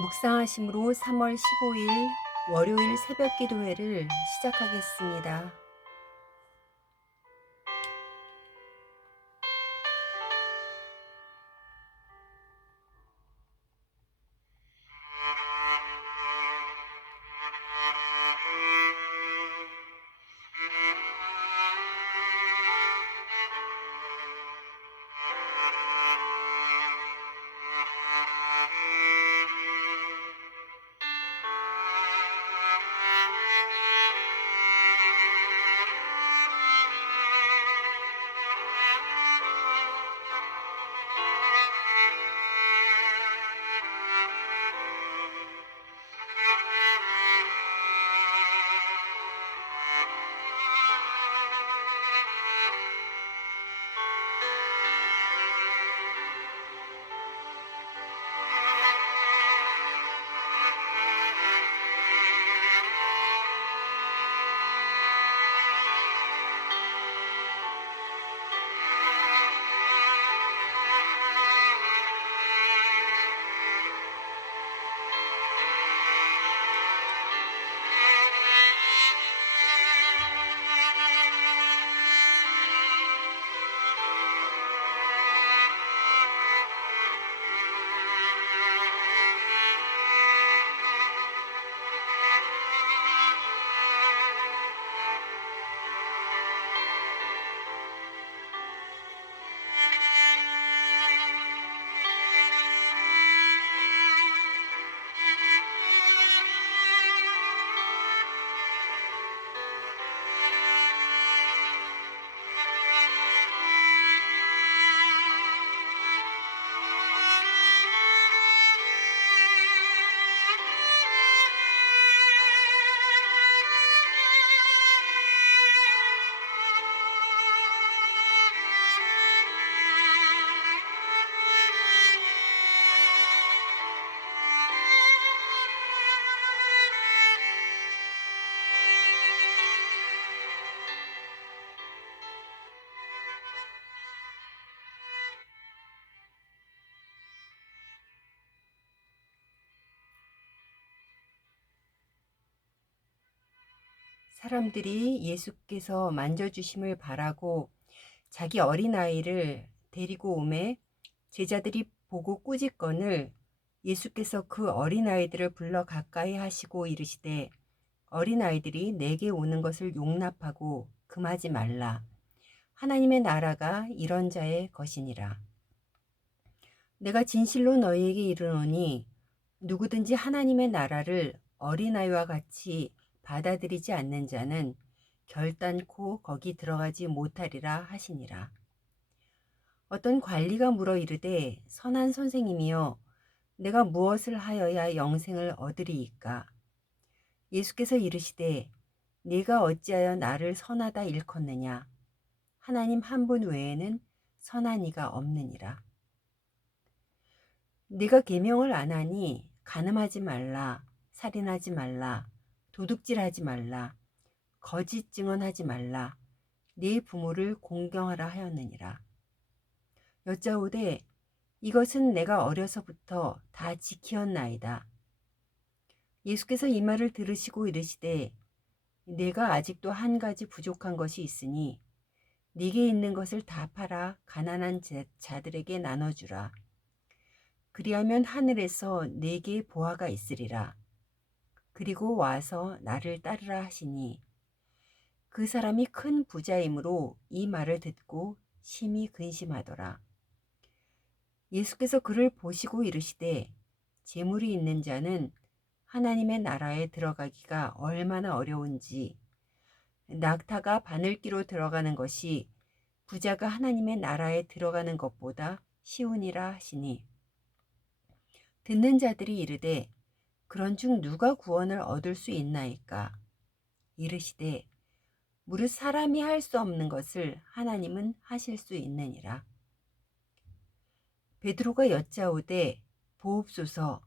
묵상하심으로 3월 15일 월요일 새벽 기도회를 시작하겠습니다. 사람들이 예수께서 만져주심을 바라고 자기 어린아이를 데리고 오매 제자들이 보고 꾸짖거늘 예수께서 그 어린아이들을 불러 가까이 하시고 이르시되 어린아이들이 내게 오는 것을 용납하고 금하지 말라. 하나님의 나라가 이런 자의 것이니라. 내가 진실로 너희에게 이르노니 누구든지 하나님의 나라를 어린아이와 같이 받아들이지 않는 자는 결단코 거기 들어가지 못하리라 하시니라. 어떤 관리가 물어 이르되 선한 선생님이여 내가 무엇을 하여야 영생을 얻으리이까? 예수께서 이르시되 네가 어찌하여 나를 선하다 일컫느냐? 하나님 한 분 외에는 선한 이가 없느니라. 네가 계명을 안 하니 간음하지 말라, 살인하지 말라, 도둑질하지 말라, 거짓 증언하지 말라, 네 부모를 공경하라 하였느니라. 여짜오되 이것은 내가 어려서부터 다 지키었나이다. 예수께서 이 말을 들으시고 이르시되 내가 아직도 한 가지 부족한 것이 있으니 네게 있는 것을 다 팔아 가난한 자들에게 나눠주라. 그리하면 하늘에서 네게 보화가 있으리라. 그리고 와서 나를 따르라 하시니 그 사람이 큰 부자이므로 이 말을 듣고 심히 근심하더라. 예수께서 그를 보시고 이르시되 재물이 있는 자는 하나님의 나라에 들어가기가 얼마나 어려운지 낙타가 바늘기로 들어가는 것이 부자가 하나님의 나라에 들어가는 것보다 쉬우니라 하시니 듣는 자들이 이르되 그런 중 누가 구원을 얻을 수 있나이까? 이르시되 무릇 사람이 할 수 없는 것을 하나님은 하실 수 있느니라. 베드로가 여짜오되 보옵소서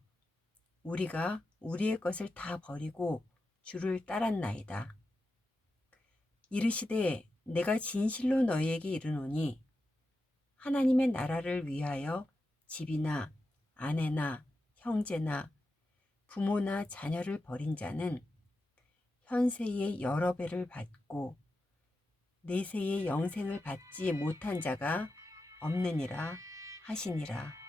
우리가 우리의 것을 다 버리고 주를 따랐나이다. 이르시되 내가 진실로 너희에게 이르노니 하나님의 나라를 위하여 집이나 아내나 형제나 부모나 자녀를 버린 자는 현세의 여러 배를 받고 내세의 영생을 받지 못한 자가 없느니라 하시니라.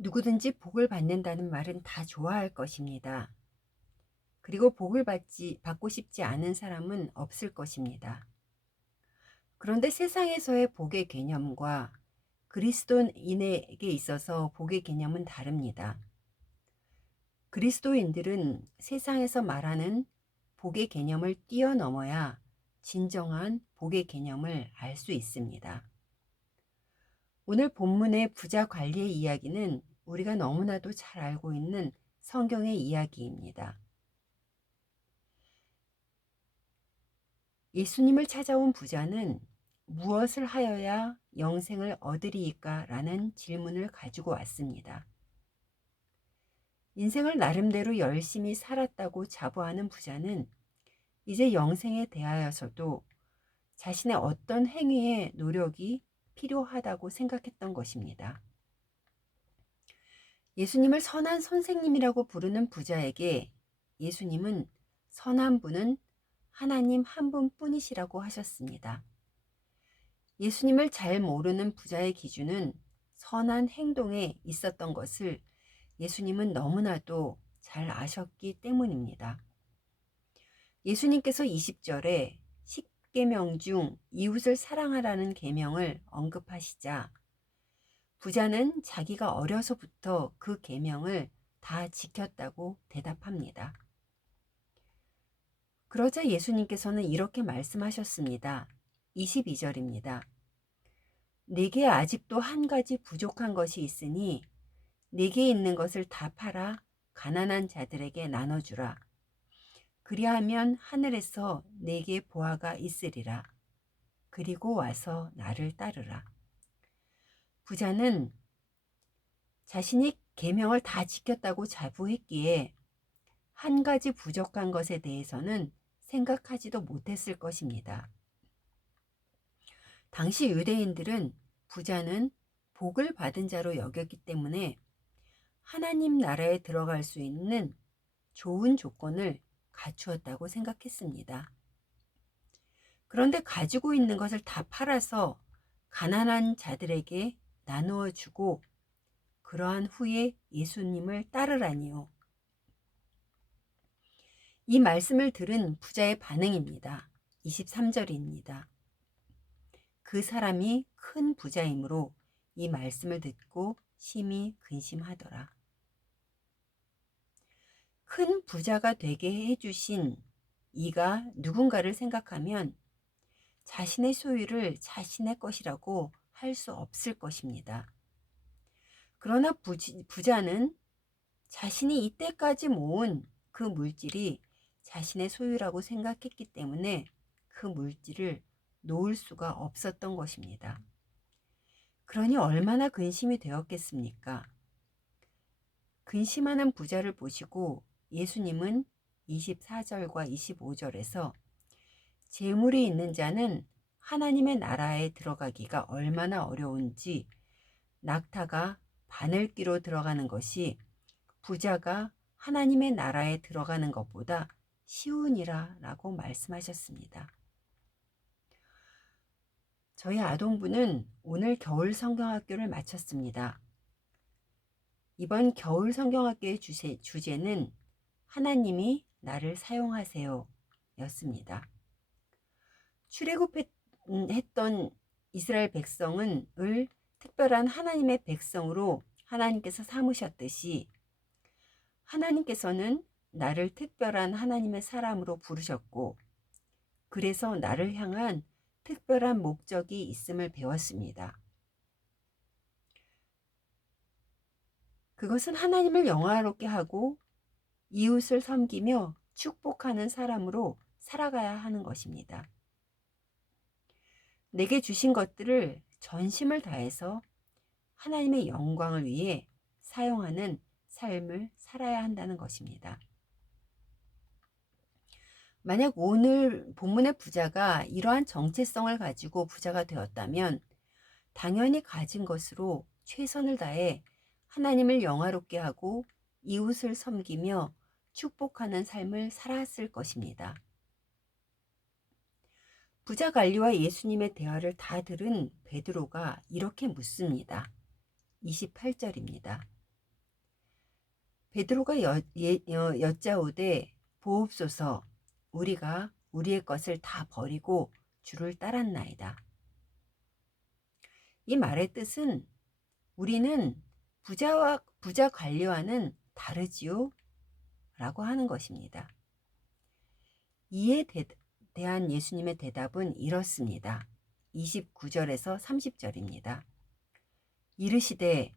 누구든지 복을 받는다는 말은 다 좋아할 것입니다. 그리고 복을 받고 싶지 않은 사람은 없을 것입니다. 그런데 세상에서의 복의 개념과 그리스도인에게 있어서 복의 개념은 다릅니다. 그리스도인들은 세상에서 말하는 복의 개념을 뛰어넘어야 진정한 복의 개념을 알 수 있습니다. 오늘 본문의 부자 관리의 이야기는 우리가 너무나도 잘 알고 있는 성경의 이야기입니다. 예수님을 찾아온 부자는 무엇을 하여야 영생을 얻으리이까? 라는 질문을 가지고 왔습니다. 인생을 나름대로 열심히 살았다고 자부하는 부자는 이제 영생에 대하여서도 자신의 어떤 행위의 노력이 필요하다고 생각했던 것입니다. 예수님을 선한 선생님이라고 부르는 부자에게 예수님은 선한 분은 하나님 한 분뿐이시라고 하셨습니다. 예수님을 잘 모르는 부자의 기준은 선한 행동에 있었던 것을 예수님은 너무나도 잘 아셨기 때문입니다. 예수님께서 20절에 10계명 중 이웃을 사랑하라는 계명을 언급하시자 부자는 자기가 어려서부터 그 계명을 다 지켰다고 대답합니다. 그러자 예수님께서는 이렇게 말씀하셨습니다. 22절입니다. 내게 아직도 한 가지 부족한 것이 있으니 내게 있는 것을 다 팔아 가난한 자들에게 나눠주라. 그리하면 하늘에서 내게 보화가 있으리라. 그리고 와서 나를 따르라. 부자는 자신이 계명을 다 지켰다고 자부했기에 한 가지 부족한 것에 대해서는 생각하지도 못했을 것입니다. 당시 유대인들은 부자는 복을 받은 자로 여겼기 때문에 하나님 나라에 들어갈 수 있는 좋은 조건을 갖추었다고 생각했습니다. 그런데 가지고 있는 것을 다 팔아서 가난한 자들에게 나누어 주고 그러한 후에 예수님을 따르라니요. 이 말씀을 들은 부자의 반응입니다. 23절입니다. 그 사람이 큰 부자이므로 이 말씀을 듣고 심히 근심하더라. 큰 부자가 되게 해주신 이가 누군가를 생각하면 자신의 소유를 자신의 것이라고 할 수 없을 것입니다. 그러나 부자는 자신이 이때까지 모은 그 물질이 자신의 소유라고 생각했기 때문에 그 물질을 놓을 수가 없었던 것입니다. 그러니 얼마나 근심이 되었겠습니까? 근심하는 부자를 보시고 예수님은 24절과 25절에서 재물이 있는 자는 하나님의 나라에 들어가기가 얼마나 어려운지 낙타가 바늘귀로 들어가는 것이 부자가 하나님의 나라에 들어가는 것보다 쉬우니라 라고 말씀하셨습니다. 저희 아동부는 오늘 겨울 성경학교를 마쳤습니다. 이번 겨울 성경학교의 주제는 하나님이 나를 사용하세요 였습니다. 출애굽했던 이스라엘 백성은 특별한 하나님의 백성으로 하나님께서 삼으셨듯이 하나님께서는 나를 특별한 하나님의 사람으로 부르셨고 그래서 나를 향한 특별한 목적이 있음을 배웠습니다. 그것은 하나님을 영화롭게 하고 이웃을 섬기며 축복하는 사람으로 살아가야 하는 것입니다. 내게 주신 것들을 전심을 다해서 하나님의 영광을 위해 사용하는 삶을 살아야 한다는 것입니다. 만약 오늘 본문의 부자가 이러한 정체성을 가지고 부자가 되었다면 당연히 가진 것으로 최선을 다해 하나님을 영화롭게 하고 이웃을 섬기며 축복하는 삶을 살았을 것입니다. 부자 관리와 예수님의 대화를 다 들은 베드로가 이렇게 묻습니다. 28절입니다. 베드로가 여짜오되 보옵소서 우리가 우리의 것을 다 버리고 주를 따랐나이다. 이 말의 뜻은 우리는 부자 관리와는 다르지요? 라고 하는 것입니다. 이에 대한 예수님의 대답은 이렇습니다. 29절에서 30절입니다. 이르시되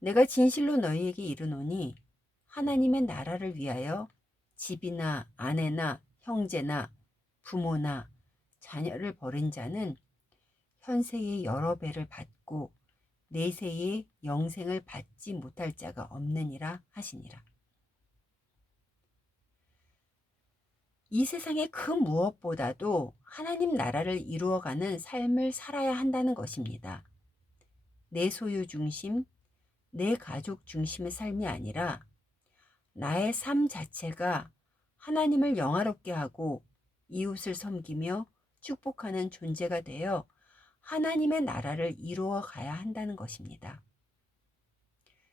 내가 진실로 너희에게 이르노니 하나님의 나라를 위하여 집이나 아내나 형제나 부모나 자녀를 버린 자는 현세의 여러 배를 받고 내세의 영생을 받지 못할 자가 없느니라 하시니라. 이 세상의 그 무엇보다도 하나님 나라를 이루어가는 삶을 살아야 한다는 것입니다. 내 소유 중심, 내 가족 중심의 삶이 아니라 나의 삶 자체가 하나님을 영화롭게 하고 이웃을 섬기며 축복하는 존재가 되어 하나님의 나라를 이루어 가야 한다는 것입니다.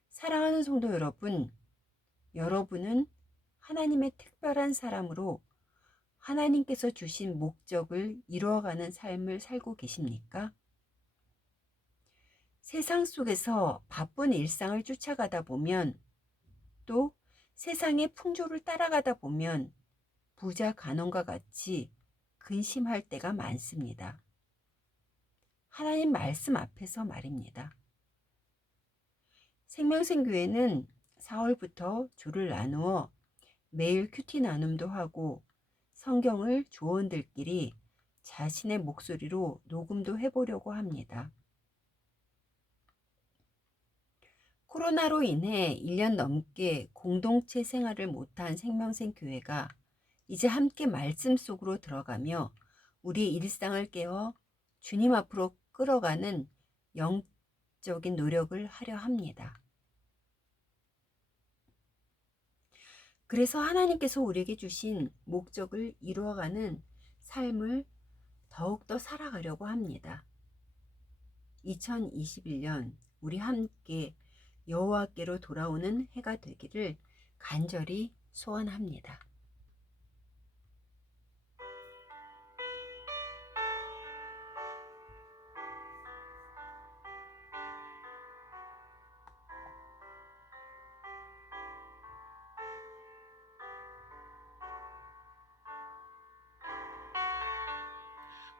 사랑하는 성도 여러분, 여러분은 하나님의 특별한 사람으로 하나님께서 주신 목적을 이루어가는 삶을 살고 계십니까? 세상 속에서 바쁜 일상을 쫓아가다 보면 또 세상의 풍조를 따라가다 보면 부자 간원과 같이 근심할 때가 많습니다. 하나님 말씀 앞에서 말입니다. 생명생교회는 4월부터 조를 나누어 매일 큐티 나눔도 하고 성경을 조언들끼리 자신의 목소리로 녹음도 해보려고 합니다. 코로나로 인해 1년 넘게 공동체 생활을 못한 생명생교회가 이제 함께 말씀 속으로 들어가며 우리 일상을 깨워 주님 앞으로 끌어가는 영적인 노력을 하려 합니다. 그래서 하나님께서 우리에게 주신 목적을 이루어가는 삶을 더욱더 살아가려고 합니다. 2021년 우리 함께 여호와께로 돌아오는 해가 되기를 간절히 소원합니다.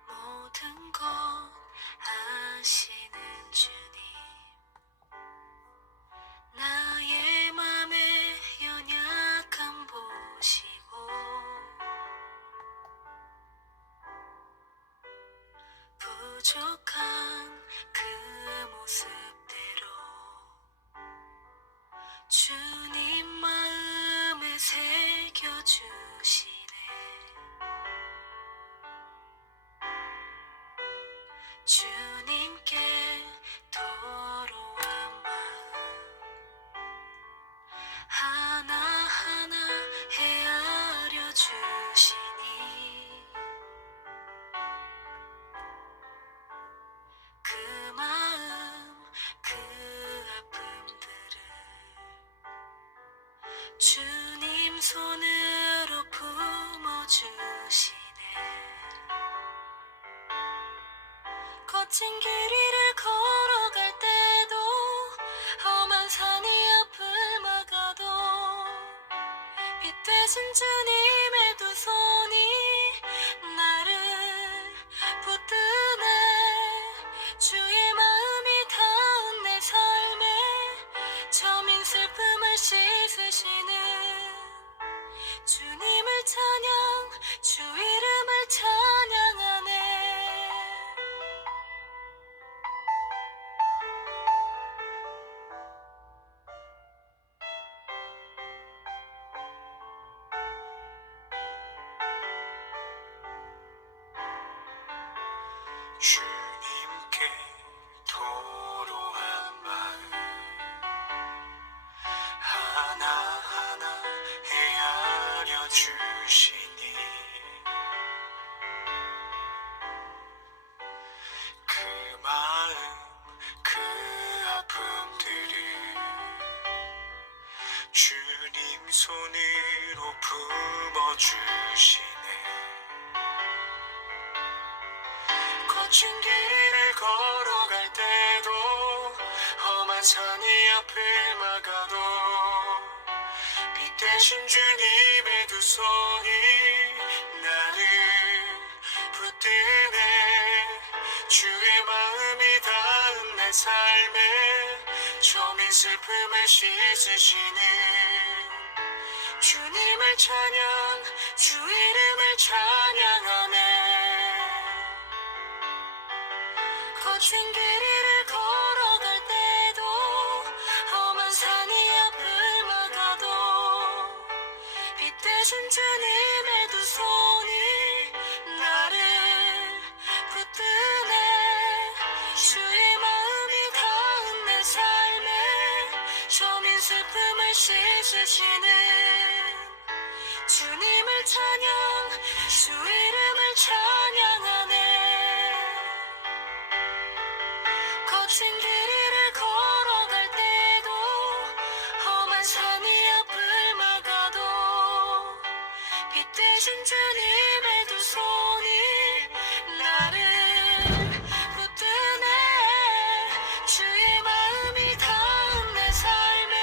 모든 것 아시는 주님, 나의 맘의 연약함 보시고 부족한 그 모습대로 주님 마음에 새겨주시고 길이를 걸어갈 때도 험한 산이 앞을 막아도 빛 대신 주님의 두 손이 나를 붙드네. 주의 마음이 닿은 내 삶에 저민 슬픔을 씻으시는 주님을 찬양, 주 이름을 찬양하네. 주님께 도로한 마음 하나하나 헤아려 주시니 그 마음 그 아픔들을 주님 손으로 품어주시네. 거친 길을 걸어갈 때도 험한 산이 앞을 막아도 빛 대신 주님의 두 손이 나를 붙드네. 주의 마음이 닿은 내 삶에 저민 슬픔을 씻으시는 주님을 찬양, 주 이름을 찬양하네. 거친 길이를 걸어갈 때도 험한 산이 앞을 막아도 빛 대신 주님의 두 손이 나를 붙드네. 주의 마음이 닿은 내 삶에 저민 슬픔을 씻으시는 주님을 찬양, 주 이름을 찬양하네. 거친 길이를 걸어갈 때도 험한 산이 앞을 막아도 빛 대신 주님의 두 손이 나를 붙드네. 주의 마음이 닿은 내 삶에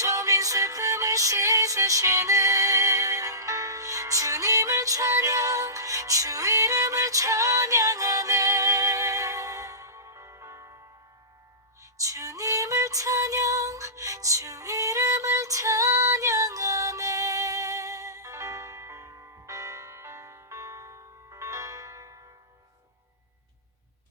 저민 슬픔을 씻으시는 주님을 찬양, 주 이름을 찬양하네. 주님을 찬양, 주 이름을